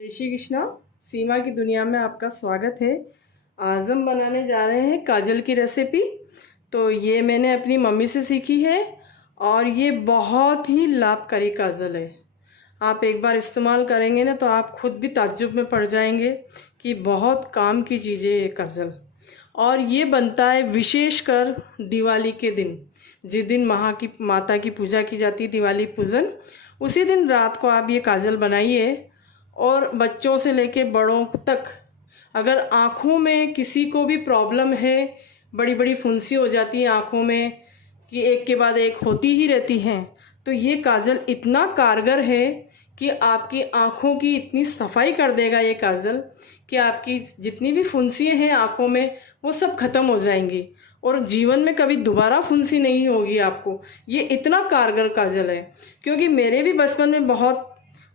जय श्री कृष्णा। सीमा की दुनिया में आपका स्वागत है। आज हम बनाने जा रहे हैं काजल की रेसिपी। तो ये मैंने अपनी मम्मी से सीखी है और ये बहुत ही लाभकारी काजल है। आप एक बार इस्तेमाल करेंगे ना तो आप खुद भी ताज्जुब में पड़ जाएंगे कि बहुत काम की चीज़ है ये काजल। और ये बनता है विशेषकर दिवाली के दिन, जिस दिन माता की पूजा की जाती है, दिवाली पूजन, उसी दिन रात को आप ये काजल बनाइए। और बच्चों से लेके बड़ों तक, अगर आँखों में किसी को भी प्रॉब्लम है, बड़ी बड़ी फुंसी हो जाती है आँखों में कि एक के बाद एक होती ही रहती हैं, तो ये काजल इतना कारगर है कि आपकी आँखों की इतनी सफाई कर देगा ये काजल कि आपकी जितनी भी फुंसियाँ हैं आँखों में वो सब ख़त्म हो जाएंगी और जीवन में कभी दोबारा फुंसी नहीं होगी आपको। ये इतना कारगर काजल है, क्योंकि मेरे भी बचपन में बहुत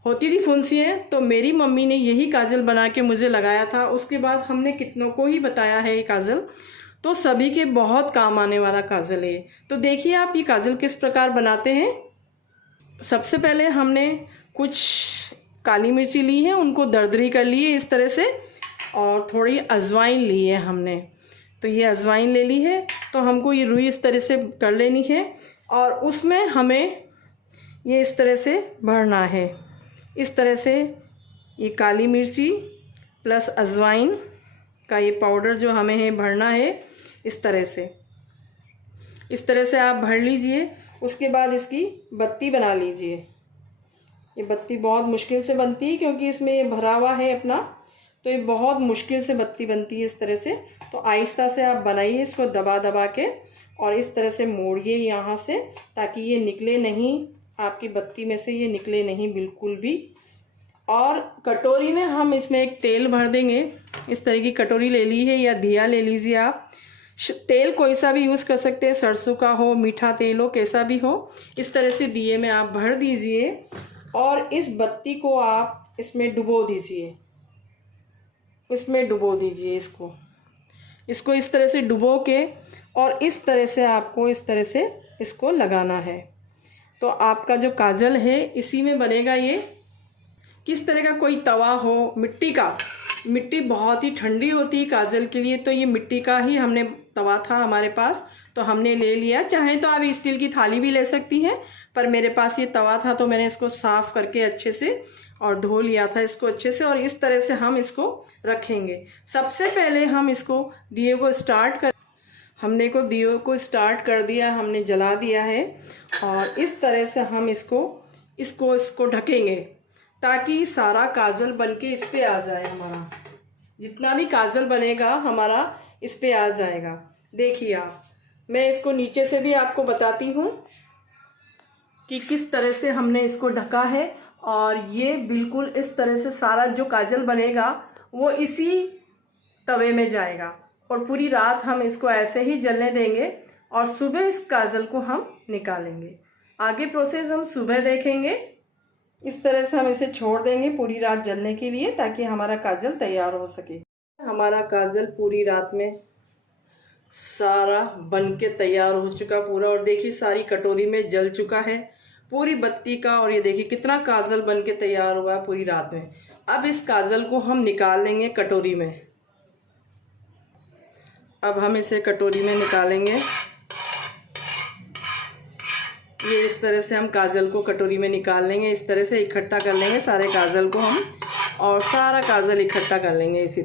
होती थी फुंसियाँ, तो मेरी मम्मी ने यही काजल बना के मुझे लगाया था। उसके बाद हमने कितनों को ही बताया है ये काजल, तो सभी के बहुत काम आने वाला काजल है। तो देखिए आप ये काजल किस प्रकार बनाते हैं। सबसे पहले हमने कुछ काली मिर्ची ली है, उनको दरदरी कर ली है इस तरह से, और थोड़ी अजवाइन ली है हमने। तो ये अजवाइन ले ली है, तो हमको ये रुई इस तरह से कर लेनी है और उसमें हमें ये इस तरह से भरना है। इस तरह से ये काली मिर्ची प्लस अजवाइन का ये पाउडर जो हमें है भरना है इस तरह से आप भर लीजिए। उसके बाद इसकी बत्ती बना लीजिए। ये बत्ती बहुत मुश्किल से बनती है क्योंकि इसमें ये भरा हुआ है अपना, तो ये बहुत मुश्किल से बत्ती बनती है इस तरह से। तो आहिस्ता से आप बनाइए इसको दबा दबा के, और इस तरह से मोड़िए यहाँ से, ताकि ये निकले नहीं, आपकी बत्ती में से ये निकले नहीं बिल्कुल भी। और कटोरी में हम इसमें एक तेल भर देंगे। इस तरह की कटोरी ले ली है या दिया ले लीजिए आप। तेल कोई सा भी यूज़ कर सकते हैं, सरसों का हो, मीठा तेल हो, कैसा भी हो। इस तरह से दिए में आप भर दीजिए और इस बत्ती को आप इसमें डुबो दीजिए। इसको इस तरह से डुबो के, और इस तरह से आपको इस तरह से इसको लगाना है। तो आपका जो काजल है इसी में बनेगा। ये किस तरह का, कोई तवा हो मिट्टी का, मिट्टी बहुत ही ठंडी होती है काजल के लिए, तो ये मिट्टी का ही हमने तवा था हमारे पास, तो हमने ले लिया। चाहे तो आप स्टील की थाली भी ले सकती हैं, पर मेरे पास ये तवा था तो मैंने इसको साफ़ करके अच्छे से और धो लिया था इसको अच्छे से। और इस तरह से हम इसको रखेंगे। सबसे पहले हम इसको दिए को हमने दिए को स्टार्ट कर दिया, हमने जला दिया है। और इस तरह से हम इसको ढकेंगे ताकि सारा काजल बनके इस पे आ जाए। हमारा जितना भी काजल बनेगा हमारा इस पे आ जाएगा। देखिए आप, मैं इसको नीचे से भी आपको बताती हूँ कि किस तरह से हमने इसको ढका है। और ये बिल्कुल इस तरह से सारा जो काजल बनेगा वो इसी तवे में जाएगा, और पूरी रात हम इसको ऐसे ही जलने देंगे और सुबह इस काजल को हम निकालेंगे। आगे प्रोसेस हम सुबह देखेंगे। इस तरह से हम इसे छोड़ देंगे पूरी रात जलने के लिए, ताकि हमारा काजल तैयार हो सके। हमारा काजल पूरी रात में सारा बन के तैयार हो चुका पूरा, और देखिए सारी कटोरी में जल चुका है पूरी बत्ती का। और ये देखिए कितना काजल बन के तैयार हुआ पूरी रात में। अब इस काजल को हम निकाल लेंगे कटोरी में। अब हम इसे कटोरी में निकालेंगे। ये इस तरह से हम काजल को कटोरी में निकाल लेंगे। इस तरह से इकट्ठा कर लेंगे सारे काजल को हम, और सारा काजल इकट्ठा कर लेंगे इसी।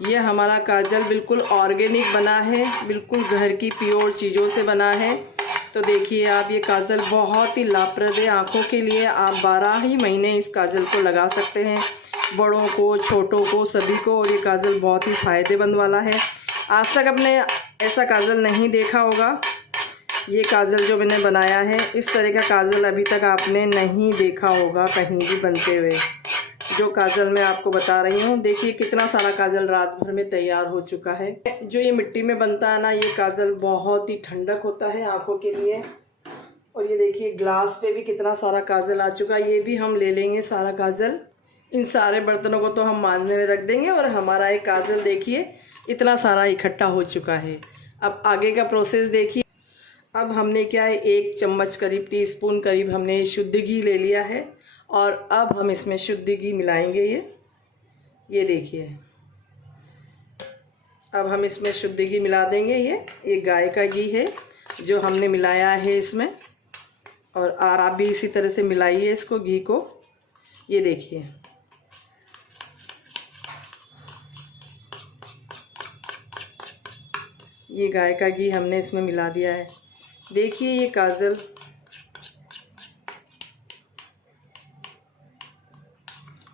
ये हमारा काजल बिल्कुल ऑर्गेनिक बना है, बिल्कुल घर की प्योर चीज़ों से बना है। तो देखिए आप, ये काजल बहुत ही लाभप्रद है आँखों के लिए। आप 12 ही महीने इस काजल को लगा सकते हैं, बड़ों को छोटों को सभी को। और ये काजल बहुत ही फ़ायदेमंद वाला है। आज तक आपने ऐसा काजल नहीं देखा होगा। ये काजल जो मैंने बनाया है, इस तरह का काजल अभी तक आपने नहीं देखा होगा कहीं भी बनते हुए। जो काजल मैं आपको बता रही हूँ, देखिए कितना सारा काजल रात भर में तैयार हो चुका है। जो ये मिट्टी में बनता है ना, ये काजल बहुत ही ठंडक होता है आँखों के लिए। और ये देखिए ग्लास पे भी कितना सारा काजल आ चुका है। ये भी हम ले लेंगे सारा काजल। इन सारे बर्तनों को तो हम मांजने में रख देंगे। और हमारा एक काजल देखिए इतना सारा इकट्ठा हो चुका है। अब आगे का प्रोसेस देखिए। अब हमने क्या है, 1 चम्मच करीब, टीस्पून करीब हमने शुद्ध घी ले लिया है। और अब हम इसमें शुद्ध घी मिलाएंगे। ये ये देखिए, अब हम इसमें शुद्ध घी मिला देंगे। ये गाय का घी है जो हमने मिलाया है इसमें, और आप भी इसी तरह से मिलाइए इसको, घी को। ये देखिए, ये गाय का घी हमने इसमें मिला दिया है। देखिए ये काजल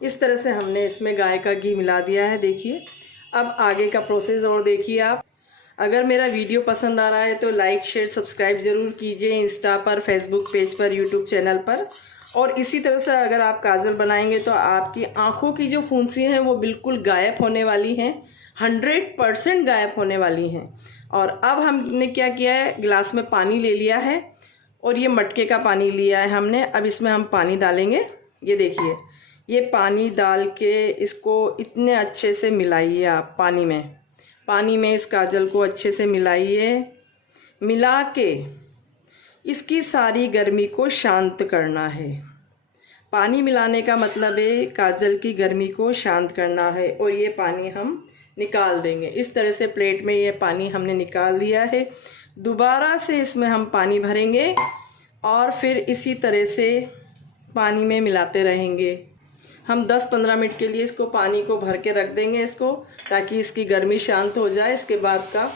इस तरह से हमने इसमें गाय का घी मिला दिया है। देखिए, अब आगे का प्रोसेस और देखिए आप। अगर मेरा वीडियो पसंद आ रहा है तो लाइक शेयर सब्सक्राइब ज़रूर कीजिए, इंस्टा पर, फेसबुक पेज पर, यूट्यूब चैनल पर। और इसी तरह से अगर आप काजल बनाएंगे तो आपकी आँखों की जो फुंसियाँ हैं वो बिल्कुल गायब होने वाली हैं, 100% गायब होने वाली हैं। और अब हमने क्या किया है, गिलास में पानी ले लिया है और ये मटके का पानी लिया है हमने। अब इसमें हम पानी डालेंगे। ये देखिए, ये पानी डाल के इसको इतने अच्छे से मिलाइए आप। पानी में इस काजल को अच्छे से मिलाइए। मिला के इसकी सारी गर्मी को शांत करना है। पानी मिलाने का मतलब है काजल की गर्मी को शांत करना है। और ये पानी हम निकाल देंगे। इस तरह से प्लेट में ये पानी हमने निकाल दिया है। दोबारा से इसमें हम पानी भरेंगे और फिर इसी तरह से पानी में मिलाते रहेंगे। हम 10-15 मिनट के लिए इसको पानी को भर के रख देंगे इसको, ताकि इसकी गर्मी शांत हो जाए। इसके बाद का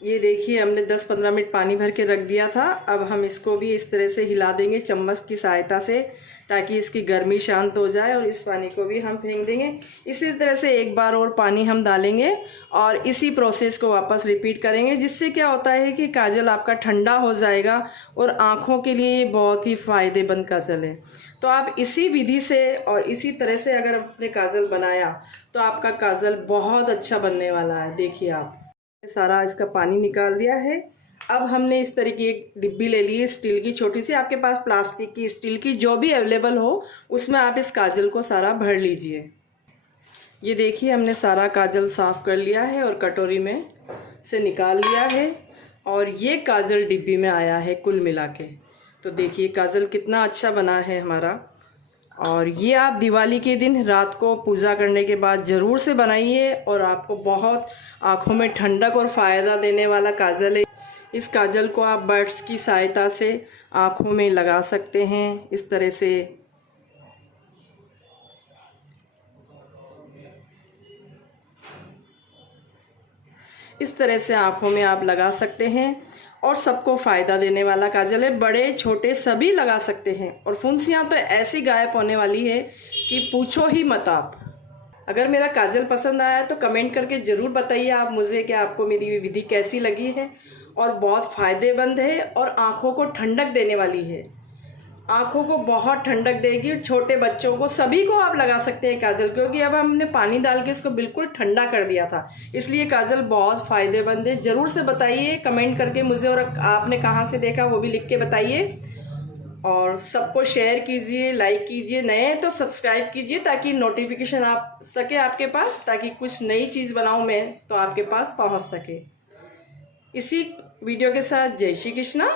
ये देखिए, हमने 10-15 मिनट पानी भर के रख दिया था। अब हम इसको भी इस तरह से हिला देंगे चम्मच की सहायता से, ताकि इसकी गर्मी शांत हो जाए। और इस पानी को भी हम फेंक देंगे। इसी तरह से एक बार और पानी हम डालेंगे और इसी प्रोसेस को वापस रिपीट करेंगे, जिससे क्या होता है कि काजल आपका ठंडा हो जाएगा और आँखों के लिए ये बहुत ही फ़ायदेमंद काजल है। तो आप इसी विधि से और इसी तरह से अगर आपने काजल बनाया तो आपका काजल बहुत अच्छा बनने वाला है। देखिए, आप सारा इसका पानी निकाल दिया है। अब हमने इस तरह की एक डिब्बी ले ली है, स्टील की छोटी सी। आपके पास प्लास्टिक की, स्टील की, जो भी अवेलेबल हो, उसमें आप इस काजल को सारा भर लीजिए। ये देखिए, हमने सारा काजल साफ़ कर लिया है और कटोरी में से निकाल लिया है। और ये काजल डिब्बी में आया है कुल मिला के। तो देखिए काजल कितना अच्छा बना है हमारा। और ये आप दिवाली के दिन रात को पूजा करने के बाद ज़रूर से बनाइए, और आपको बहुत आँखों में ठंडक और फ़ायदा देने वाला काजल है। इस काजल को आप बड्स की सहायता से आँखों में लगा सकते हैं। इस तरह से आँखों में आप लगा सकते हैं और सबको फ़ायदा देने वाला काजल है। बड़े छोटे सभी लगा सकते हैं। और फुंसियाँ तो ऐसी गायब होने वाली है कि पूछो ही मत आप। अगर मेरा काजल पसंद आया तो कमेंट करके ज़रूर बताइए आप मुझे कि आपको मेरी विधि कैसी लगी है। और बहुत फ़ायदेमंद है और आँखों को ठंडक देने वाली है। आँखों को बहुत ठंडक देगी। छोटे बच्चों को, सभी को आप लगा सकते हैं काजल, क्योंकि अब हमने पानी डाल के इसको बिल्कुल ठंडा कर दिया था। इसलिए काजल बहुत फ़ायदेमंद है। ज़रूर से बताइए कमेंट करके मुझे, और आपने कहाँ से देखा वो भी लिख के बताइए। और सबको शेयर कीजिए, लाइक कीजिए। नए हैं तो सब्सक्राइब कीजिए, ताकि नोटिफिकेशन आप सके आपके पास, ताकि कुछ नई चीज़ बनाऊँ मैं तो आपके पास पहुँच सके। इसी वीडियो के साथ जय श्री कृष्णा।